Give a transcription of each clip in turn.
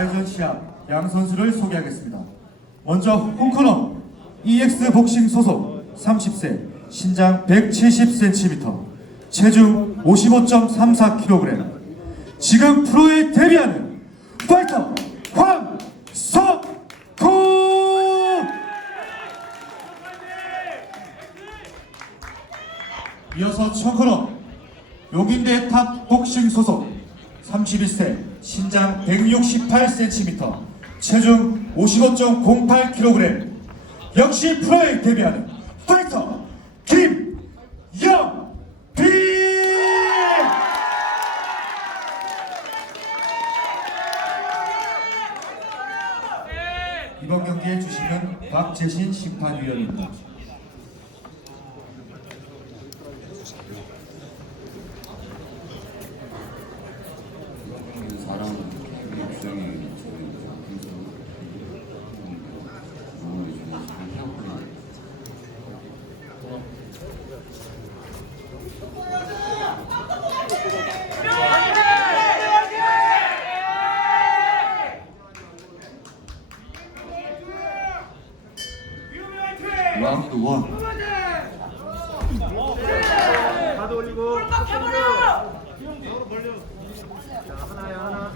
4회전 시합 양 선수를 소개하겠습니다. 먼저 홍코너 EX 복싱 소속 30세 신장 170cm 체중 55.34kg 지금 프로에 데뷔하는 파이터 황석호 이어서 청코너 용인대 탑 복싱 소속 31세 신장 168cm 체중 55.08kg 역시 프로에 데뷔하는 파이터 김영빈 이번 경기에 주시는 박재신 심판위원입니다. 라운드 원. 가드 올리고 자 하나야 하나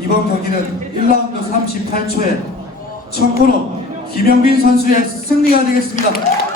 이번 경기는 1라운드 38초에 청코너 김영빈 선수의 승리가 되겠습니다.